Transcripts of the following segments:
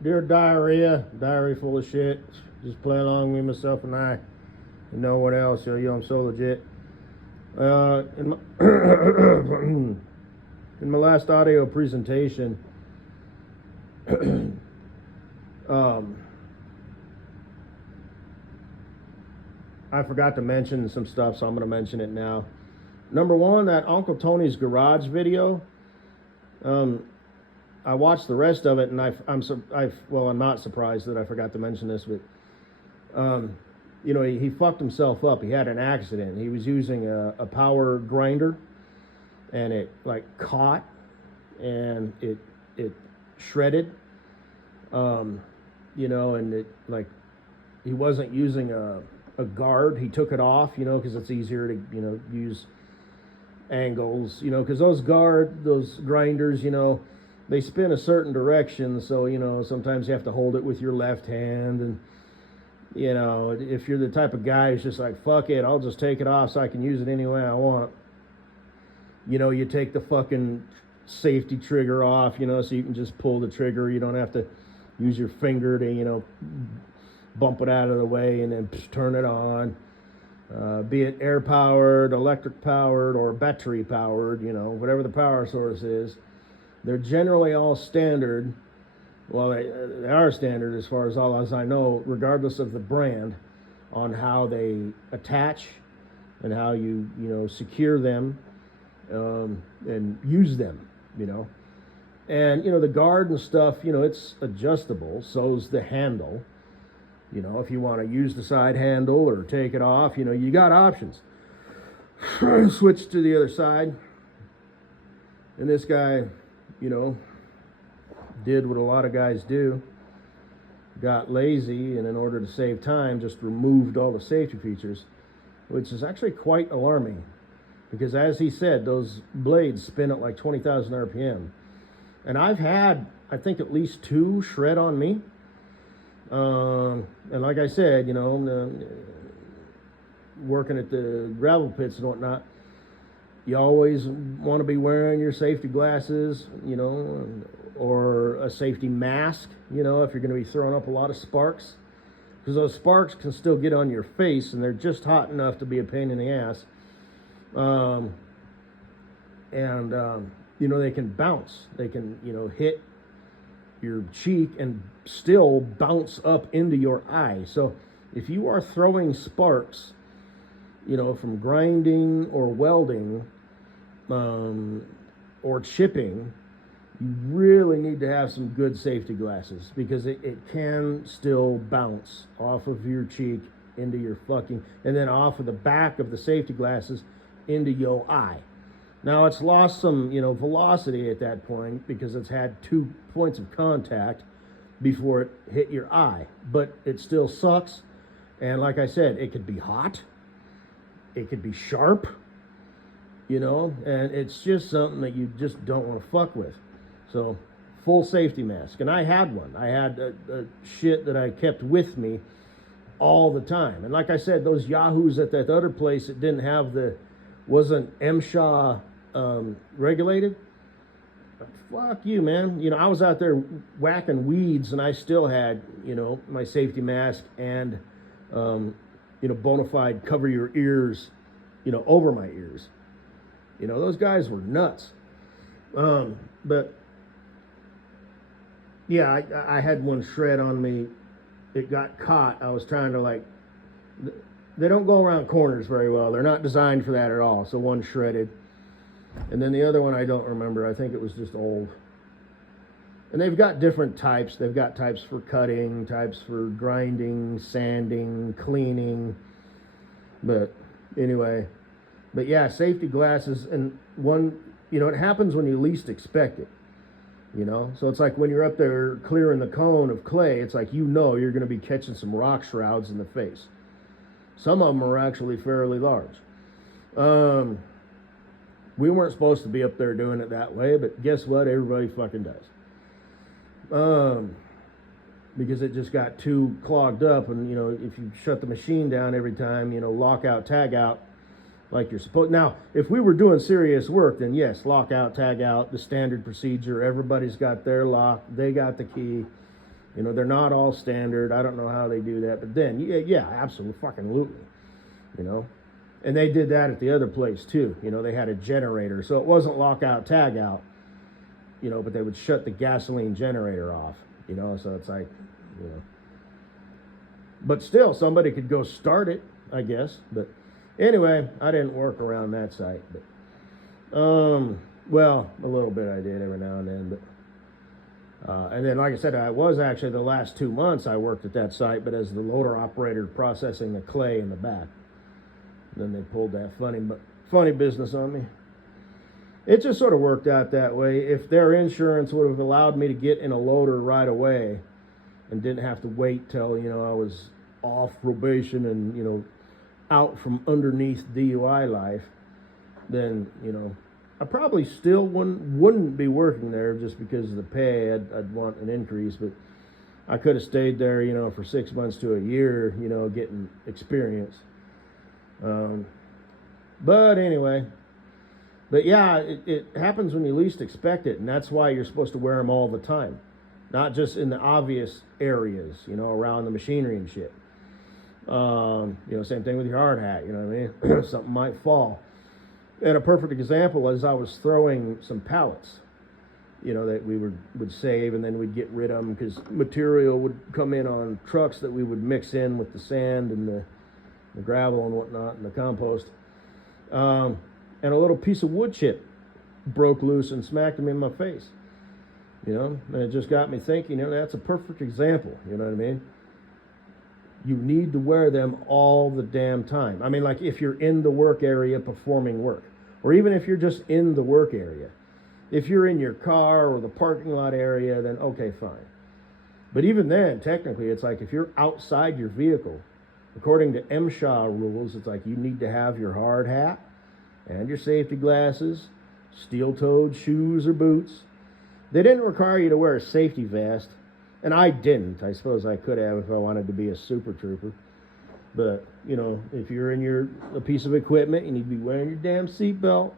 Dear diarrhea full of shit. Just play along with myself and I. And no one else. I'm so legit. In my, in my last audio presentation, I forgot to mention some stuff, so I'm going to mention it now. Number one, that Uncle Tony's Garage video. I watched the rest of it, and I'm not surprised that I forgot to mention this, but he fucked himself up. He had an accident. He was using a power grinder, and it caught, and it shredded. And it he wasn't using a guard. He took it off, because it's easier to use angles, because those grinders, they spin a certain direction, so sometimes you have to hold it with your left hand, and if you're the type of guy who's just like, fuck it, I'll just take it off so I can use it any way I want, you take the fucking safety trigger off, so you can just pull the trigger. You don't have to use your finger to bump it out of the way and then turn it on. Be it air powered, electric powered, or battery powered, whatever the power source is. They're generally all standard. Well, they are standard as far as I know, regardless of the brand, on how they attach and how you secure them and use them, And the guard and stuff, it's adjustable. So's the handle. If you want to use the side handle or take it off, you got options. Switch to the other side. And this guy, did what a lot of guys do. Got lazy, and in order to save time, just removed all the safety features, which is actually quite alarming. Because as he said, those blades spin at 20,000 RPM. And I've had, I think, at least 2 shred on me. And like I said, working at the gravel pits and whatnot, you always want to be wearing your safety glasses, or a safety mask, if you're going to be throwing up a lot of sparks, because those sparks can still get on your face, and they're just hot enough to be a pain in the ass. They can bounce. They can, hit your cheek and still bounce up into your eye. So if you are throwing sparks, from grinding or welding, or chipping, you really need to have some good safety glasses, because it can still bounce off of your cheek into your and then off of the back of the safety glasses into your eye. Now it's lost some, velocity at that point, because it's had 2 points of contact before it hit your eye, but it still sucks. And like I said, it could be hot, it could be sharp, and it's just something that you just don't want to fuck with. So full safety mask. And I had one. I had a shit that I kept with me all the time. And like I said, those yahoos at that other place that didn't have wasn't MSHA regulated. But fuck you, man. I was out there whacking weeds, and I still had, my safety mask and, bona fide cover your ears, over my ears. Those guys were nuts. But yeah, I had one shred on me. It got caught. I was trying to they don't go around corners very well. They're not designed for that at all. So one shredded. And then the other one, I don't remember. I think it was just old. And they've got different types. They've got types for cutting, types for grinding, sanding, cleaning. But anyway, yeah, safety glasses. And one, it happens when you least expect it. So it's like when you're up there clearing the cone of clay, it's like, you're going to be catching some rock shrouds in the face. Some of them are actually fairly large. We weren't supposed to be up there doing it that way, but guess what? Everybody fucking does. Because it just got too clogged up, and if you shut the machine down every time, lock out, tag out, like you're supposed. Now, if we were doing serious work, then yes, lock out, tag out, the standard procedure. Everybody's got their lock, they got the key, You know, they're not all standard. I don't know how they do that, but then, yeah, absolutely, fucking lootly, you know. And they did that at the other place too. You know, they had a generator, so it wasn't lockout, tag out, you know, but they would shut the gasoline generator off, you know, so it's like, you know. But still, somebody could go start it, I guess. But anyway, I didn't work around that site, but well, a little bit I did every now and then, but and then, like I said, I was actually the last 2 months I worked at that site, but as the loader operator processing the clay in the back. And then they pulled that funny business on me. It just sort of worked out that way. If their insurance would have allowed me to get in a loader right away and didn't have to wait till, you know, I was off probation and, you know, out from underneath DUI life, then, you know, I probably still wouldn't be working there just because of the pay. I'd want an increase, but I could have stayed there, you know, for 6 months to a year, you know, getting experience. But anyway, but yeah, it happens when you least expect it, and that's why you're supposed to wear them all the time, not just in the obvious areas, you know, around the machinery and shit. You know, same thing with your hard hat, you know what I mean? Something might fall. And a perfect example is I was throwing some pallets, you know, that we would save, and then we'd get rid of them because material would come in on trucks that we would mix in with the sand and the gravel and whatnot and the compost. And a little piece of wood chip broke loose and smacked him in my face, you know, and it just got me thinking, you know, that's a perfect example, you know what I mean? You need to wear them all the damn time. I mean, like if you're in the work area performing work, or even if you're just in the work area. If you're in your car or the parking lot area, then okay, fine. But even then, technically, it's like if you're outside your vehicle, according to MSHA rules, it's like you need to have your hard hat and your safety glasses, steel-toed shoes or boots. They didn't require you to wear a safety vest, and I didn't. I suppose I could have if I wanted to be a super trooper. But, you know, if you're in a piece of equipment, you need to be wearing your damn seatbelt.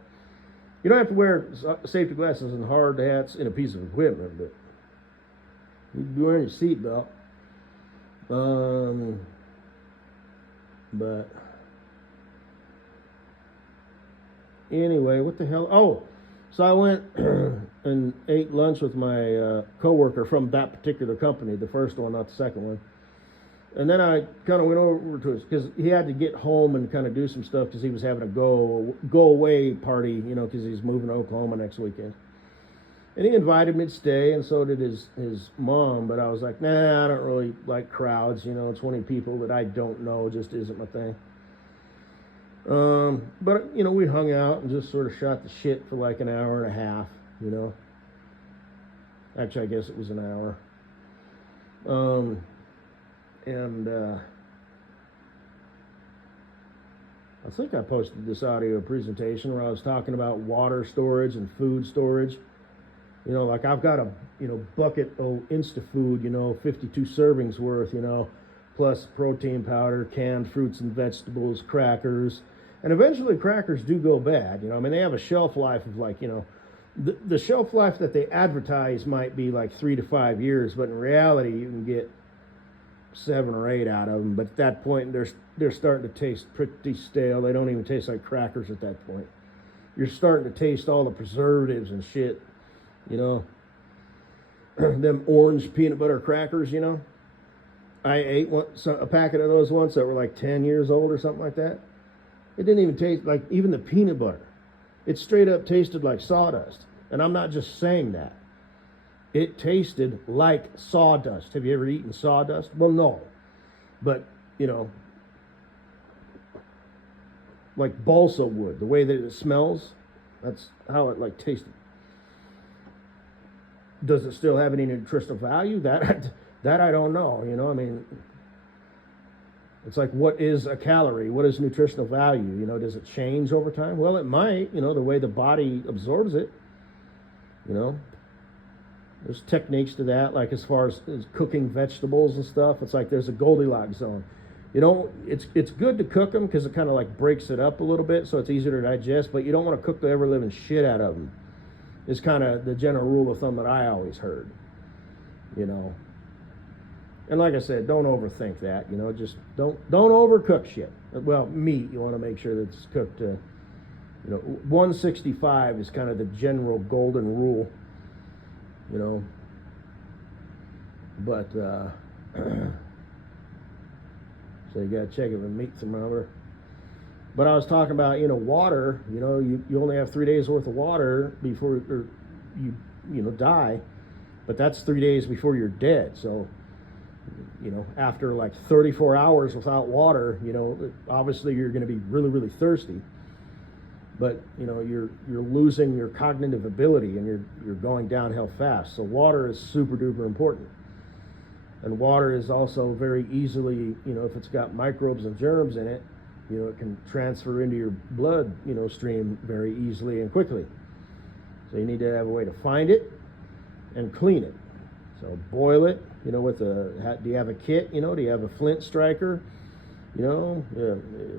You don't have to wear safety glasses and hard hats in a piece of equipment, but you need to be wearing your seatbelt. But anyway, what the hell? Oh, so I went and ate lunch with my coworker from that particular company, the first one, not the second one. And then I kind of went over to his, because he had to get home and kind of do some stuff because he was having a go away party, you know, because he's moving to Oklahoma next weekend. And he invited me to stay, and so did his mom. But I was like, nah, I don't really like crowds, you know, 20 people that I don't know just isn't my thing. But, you know, we hung out and just sort of shot the shit for like an hour and a half, you know. Actually, I guess it was an hour. And I think I posted this audio presentation where I was talking about water storage and food storage. You know, like I've got a, you know, bucket of InstaFood, you know, 52 servings worth, you know, plus protein powder, canned fruits and vegetables, crackers. And eventually crackers do go bad, you know. I mean, they have a shelf life of like, you know, the shelf life that they advertise might be like 3 to 5 years, but in reality you can get 7 or 8 out of them. But at that point they're starting to taste pretty stale. They don't even taste like crackers at that point. You're starting to taste all the preservatives and shit, you know. Them orange peanut butter crackers, you know. I ate a packet of those once that were like 10 years old or something like that. It didn't even taste like, even the peanut butter, it straight up tasted like sawdust. And I'm not just saying that. It tasted like sawdust. Have you ever eaten sawdust? Well, no. But, you know, like balsa wood, the way that it smells, that's how it like tasted. Does it still have any nutritional value? That I don't know, you know. I mean, it's like, what is a calorie? What is nutritional value? You know, does it change over time? Well, it might, you know, the way the body absorbs it, you know. There's techniques to that, like as far as cooking vegetables and stuff. It's like there's a Goldilocks zone. You know, it's good to cook them because it kind of like breaks it up a little bit so it's easier to digest, but you don't want to cook the ever-living shit out of them. It's kind of the general rule of thumb that I always heard, you know. And like I said, don't overthink that. You know, just don't overcook shit. Well, meat, you want to make sure that it's cooked. You know, 165 is kind of the general golden rule. You know, but so you gotta check it with meat thermometer. But I was talking about, you know, water. You know, you only have 3 days worth of water before you know, die. But that's 3 days before you're dead. So, you know, after like 34 hours without water, you know, obviously you're going to be really, really thirsty. But, you know, you're losing your cognitive ability, and you're going downhill fast. So water is super duper important. And water is also very easily, you know, if it's got microbes and germs in it, you know, it can transfer into your blood, you know, stream very easily and quickly. So you need to have a way to find it and clean it. So boil it, you know, with do you have a kit? You know, do you have a flint striker? You know,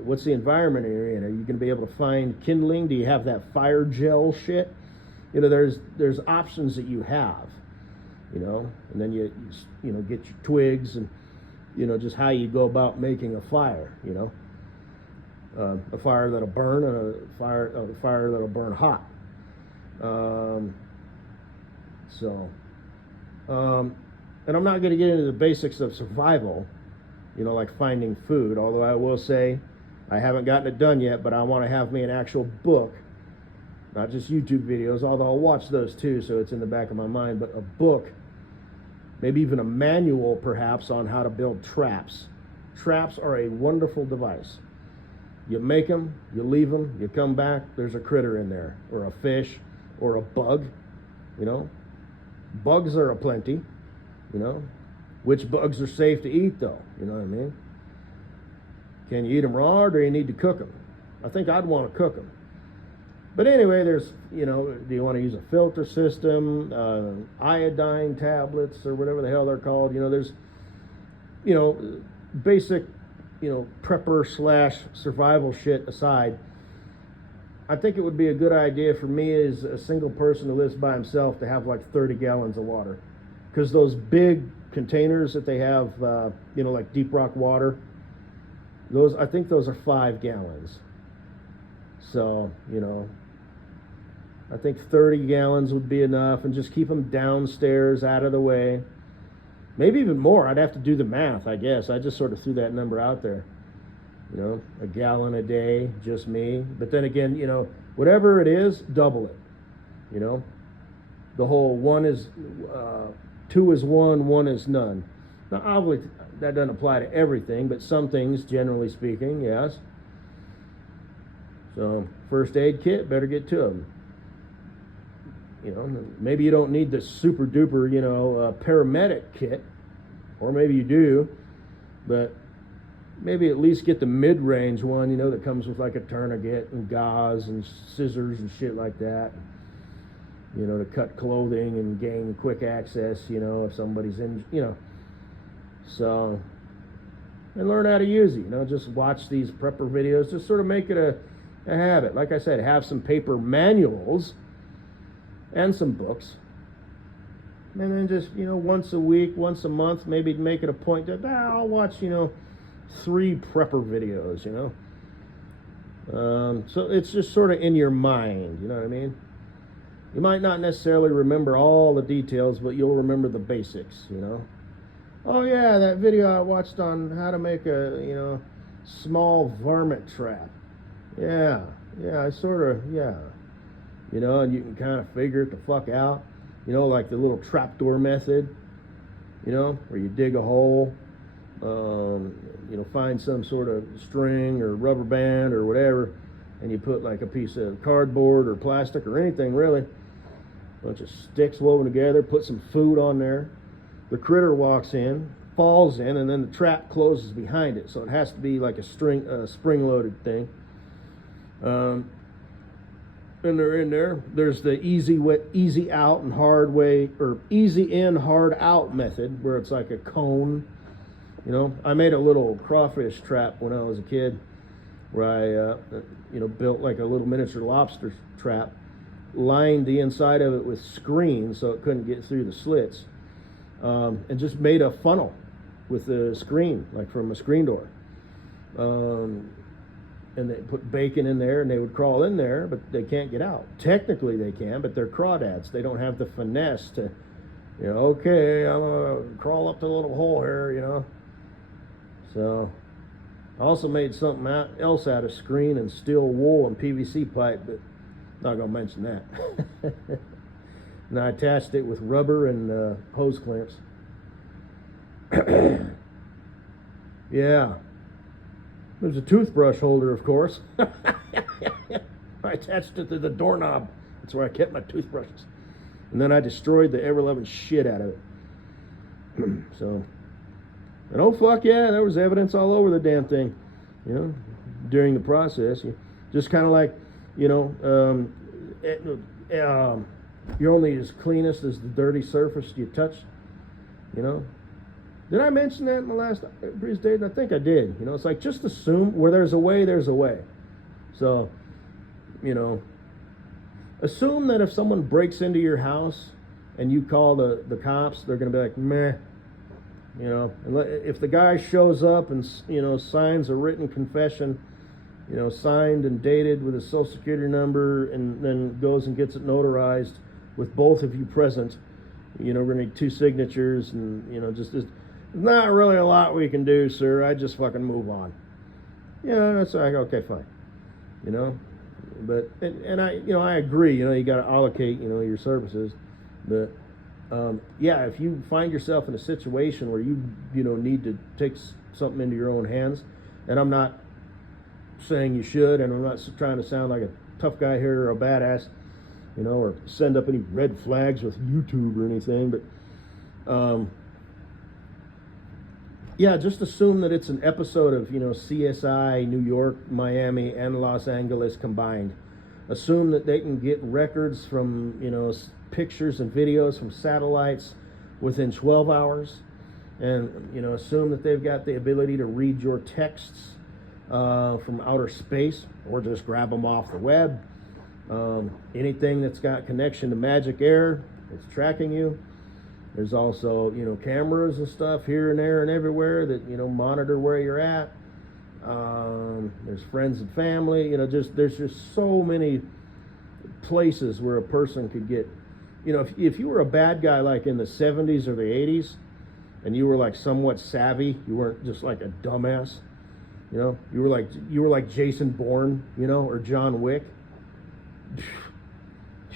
what's the environment you're in? Are you going to be able to find kindling? Do you have that fire gel shit? You know, there's options that you have, you know, and then you know, get your twigs and, you know, just how you go about making a fire, you know, a fire that'll burn and a fire that'll burn hot. And I'm not going to get into the basics of survival, you know, like finding food, although I will say I haven't gotten it done yet, but I want to have me an actual book, not just YouTube videos, although I'll watch those too, so it's in the back of my mind, but a book, maybe even a manual perhaps, on how to build traps. Traps are a wonderful device. You make them, you leave them, you come back, there's a critter in there, or a fish, or a bug, you know. Bugs are aplenty, you know. Which bugs are safe to eat, though? You know what I mean? Can you eat them raw, or do you need to cook them? I think I'd want to cook them. But anyway, there's, you know, do you want to use a filter system, iodine tablets, or whatever the hell they're called? You know, there's, you know, basic, you know, prepper / survival shit aside, I think it would be a good idea for me as a single person who lives by himself to have like 30 gallons of water. Because those big containers that they have, you know, like Deep Rock water, I think those are 5 gallons. So, you know, I think 30 gallons would be enough, and just keep them downstairs out of the way. Maybe even more. I'd have to do the math, I guess. I just sort of threw that number out there. You know, a gallon a day, just me. But then again, you know, whatever it is, double it. You know, the whole 2 is 1, 1 is none. Now, obviously, that doesn't apply to everything, but some things, generally speaking, yes. So, first aid kit, better get 2 of them. You know, maybe you don't need the super duper, you know, paramedic kit, or maybe you do, but maybe at least get the mid-range one, you know, that comes with like a tourniquet and gauze and scissors and shit like that. You know, to cut clothing and gain quick access, you know, if somebody's in, you know. So, and learn how to use it, you know, just watch these prepper videos, just sort of make it a habit. Like I said, have some paper manuals and some books. And then just, you know, once a week, once a month, maybe make it a point that, I'll watch, you know, 3 prepper videos, you know. So it's just sort of in your mind, you know what I mean? You might not necessarily remember all the details, but you'll remember the basics, you know. Oh yeah, that video I watched on how to make a, you know, small varmint trap. Yeah, I sort of, yeah. You know, and you can kind of figure it the fuck out. You know, like the little trapdoor method, you know, where you dig a hole, you know, find some sort of string or rubber band or whatever, and you put like a piece of cardboard or plastic or anything really, a bunch of sticks woven together, put some food on there. The critter walks in, falls in, and then the trap closes behind it. So it has to be like a spring-loaded thing. And they're in there. There's the easy out and hard way, or easy in, hard out method, where it's like a cone. You know, I made a little crawfish trap when I was a kid, where I, you know, built like a little miniature lobster trap, lined the inside of it with screen so it couldn't get through the slits, and just made a funnel. with the screen, like from a screen door. And they put bacon in there, and they would crawl in there, but they can't get out. Technically they can, but they're crawdads. They don't have the finesse to, okay, I'm gonna crawl up the little hole here, So I also made something else out of screen and steel wool and PVC pipe, but not gonna mention that. And I attached it with rubber and hose clamps. Yeah. There's a toothbrush holder, of course. I attached it to the doorknob. That's where I kept my toothbrushes. And then I destroyed the ever-loving shit out of it. So, and oh fuck yeah, there was evidence all over the damn thing, during the process. Just kind of like, you're only as cleanest as the dirty surface you touch, Did I mention that in the last presentation? I think I did. It's like, just assume where there's a way, there's a way. So, assume that if someone breaks into your house and you call the cops, they're going to be like, meh. And if the guy shows up and, signs a written confession, signed and dated with a social security number, and then goes and gets it notarized with both of you present, we're going to need 2 signatures, and, just not really a lot we can do, sir. I just fucking move on. That's like, okay, fine. But, and I agree, you got to allocate, your services. But, yeah, if you find yourself in a situation where you need to take something into your own hands, and I'm not saying you should, and I'm not trying to sound like a tough guy here or a badass, or send up any red flags with YouTube or anything, but, yeah, just assume that it's an episode of, CSI, New York, Miami, and Los Angeles combined. Assume that they can get records from, pictures and videos from satellites within 12 hours. And, assume that they've got the ability to read your texts from outer space, or just grab them off the web. Anything that's got connection to Magic Air, it's tracking you. There's also, cameras and stuff here and there and everywhere that, monitor where you're at. There's friends and family, there's just so many places where a person could get, if you were a bad guy like in the 70s or the 80s, and you were like somewhat savvy, you weren't just like a dumbass, you were like Jason Bourne, or John Wick,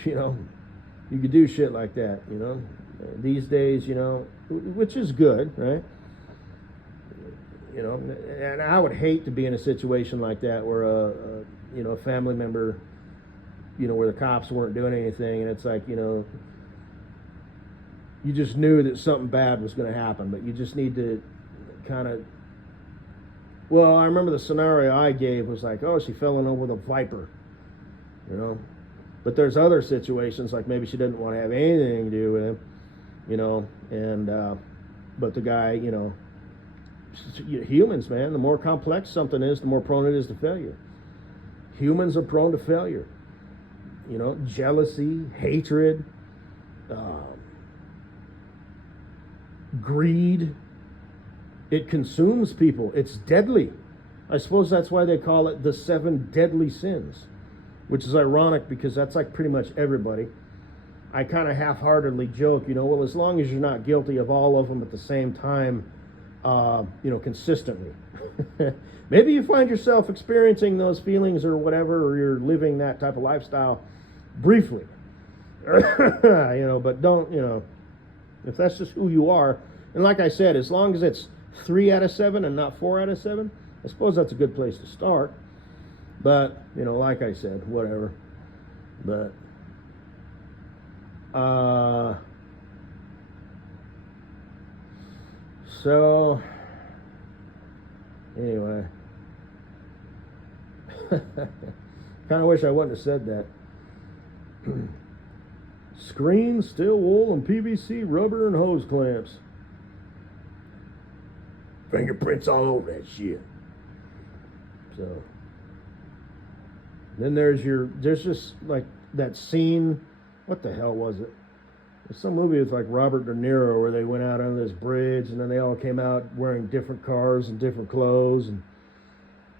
you could do shit like that, These days, which is good, right? And I would hate to be in a situation like that where a family member, where the cops weren't doing anything, and it's like, you just knew that something bad was going to happen, but you just need to kind of, well, I remember the scenario I gave was like, oh, she fell in love with a viper, but there's other situations, like maybe she didn't want to have anything to do with him, and but the guy, humans, man, the more complex something is, the more prone it is to failure. Humans are prone to failure. Jealousy, hatred, greed. It consumes people. It's deadly. I suppose that's why they call it the 7 deadly sins, which is ironic because that's like pretty much everybody. I kind of half-heartedly joke, well, as long as you're not guilty of all of them at the same time, consistently. Maybe you find yourself experiencing those feelings or whatever, or you're living that type of lifestyle briefly. But don't, if that's just who you are, and like I said, as long as it's 3 out of 7 and not 4 out of 7, I suppose that's a good place to start. But, like I said, whatever. But, so, anyway, kind of wish I wouldn't have said that. Screen, steel wool, and PVC, rubber, and hose clamps. Fingerprints all over that shit. So, then there's just like that scene. What the hell was it? There's some movie with like Robert De Niro where they went out on this bridge and then they all came out wearing different cars and different clothes and,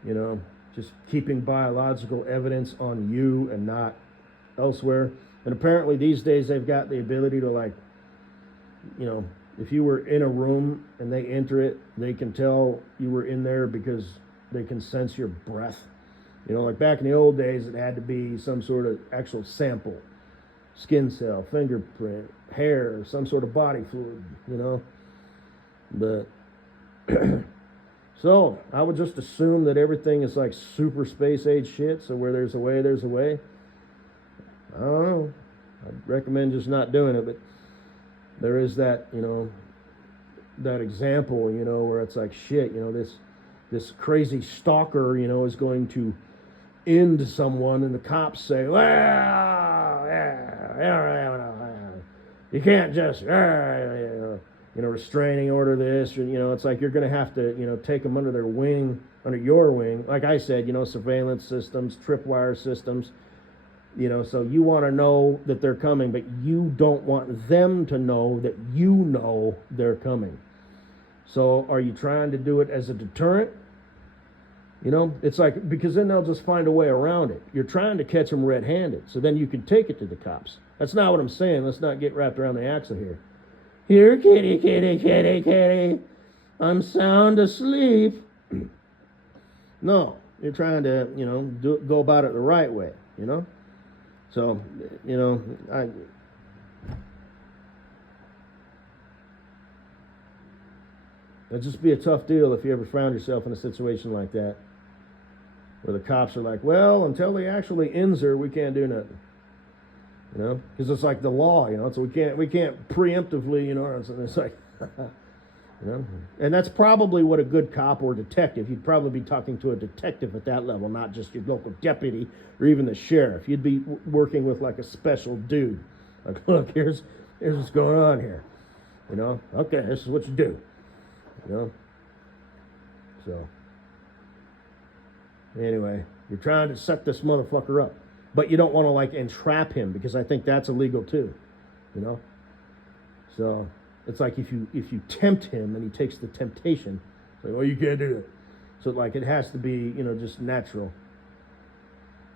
you know, just keeping biological evidence on you and not elsewhere. And apparently these days they've got the ability to, like, you know, if you were in a room and they enter it, they can tell you were in there because they can sense your breath. You know, like back in the old days, it had to be some sort of actual sample, skin cell, fingerprint, hair, some sort of body fluid, you know. But so I would just assume that everything is like super space age shit. So where there's a way, there's a way. I don't know. I'd recommend just not doing it, but there is that, you know, that example, you know, where it's like shit, you know, this crazy stalker, you know, is going to end someone, and the cops say, well, you can't just, you know, restraining order this, or, you know, it's like you're going to have to, you know, take them under their wing, under your wing. Like I said, you know, surveillance systems, tripwire systems, you know, so you want to know that they're coming, but you don't want them to know that you know they're coming. So are you trying to do it as a deterrent? You know, it's like, because then they'll just find a way around it. You're trying to catch them red-handed, so then you can take it to the cops. That's not what I'm saying. Let's not get wrapped around the axle here. Here, kitty, kitty, kitty, kitty. I'm sound asleep. No, you're trying to, you know, go about it the right way, you know? So, you know, it'd just be a tough deal if you ever found yourself in a situation like that, where the cops are like, well, until he actually ends her, we can't do nothing. You know, because it's like the law, you know, so we can't preemptively, you know, it's like, you know, and that's probably what a good cop or detective, you'd probably be talking to a detective at that level, not just your local deputy or even the sheriff. You'd be working with like a special dude. Like, look, here's what's going on here. You know, okay, this is what you do. You know, so anyway, you're trying to set this motherfucker up, but you don't want to like entrap him, because I think that's illegal too, you know. So it's like if you tempt him and he takes the temptation, it's like, well, you can't do that. So like it has to be, you know, just natural.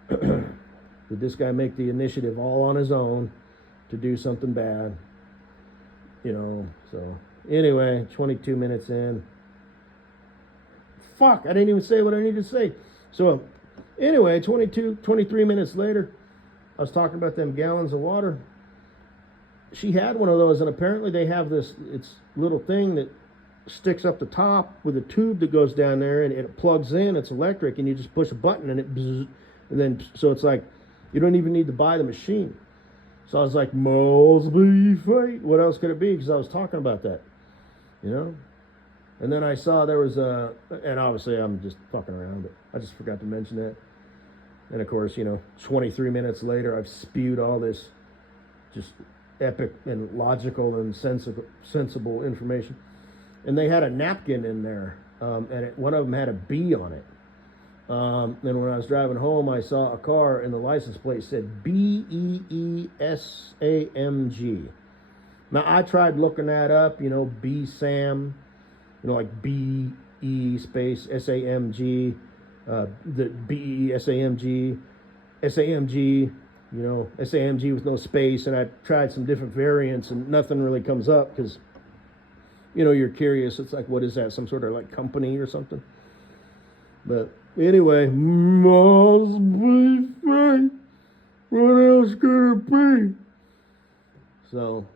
Did this guy make the initiative all on his own to do something bad? You know, so anyway, 22 minutes in. Fuck, I didn't even say what I needed to say. So anyway, 23 minutes later, I was talking about them gallons of water. She had one of those, and apparently they have this, it's little thing that sticks up the top with a tube that goes down there, and it plugs in, it's electric, and you just push a button and it bzz, and then, so it's like, you don't even need to buy the machine. So I was like, must be fate. What else could it be? Because I was talking about that, you know? And then I saw there was a, and obviously I'm just fucking around, but I just forgot to mention that. And of course, you know, 23 minutes later, I've spewed all this just epic and logical and sensible information. And they had a napkin in there, and one of them had a B on it. And when I was driving home, I saw a car and the license plate said BEESAMG. Now, I tried looking that up, you know, B-SAM, you know, like B-E space S-A-M-G, the B-E-E-S-A-M-G, S-A-M-G, you know, S-A-M-G with no space, and I tried some different variants, and nothing really comes up, because, you know, you're curious. It's like, what is that, some sort of, like, company or something? But anyway, must be fate. What else could it be? So,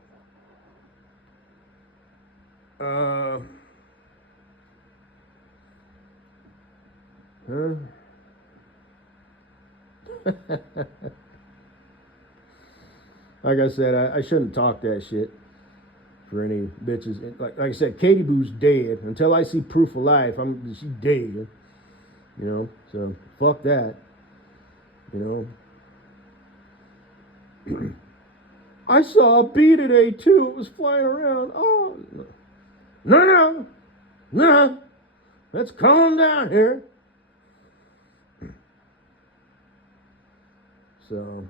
like I said, I shouldn't talk that shit for any bitches. Like I said, Katie Boo's dead. Until I see proof of life, she's dead. You know, so fuck that. You know. I saw a bee today too. It was flying around. Oh, no. Let's calm down here. So.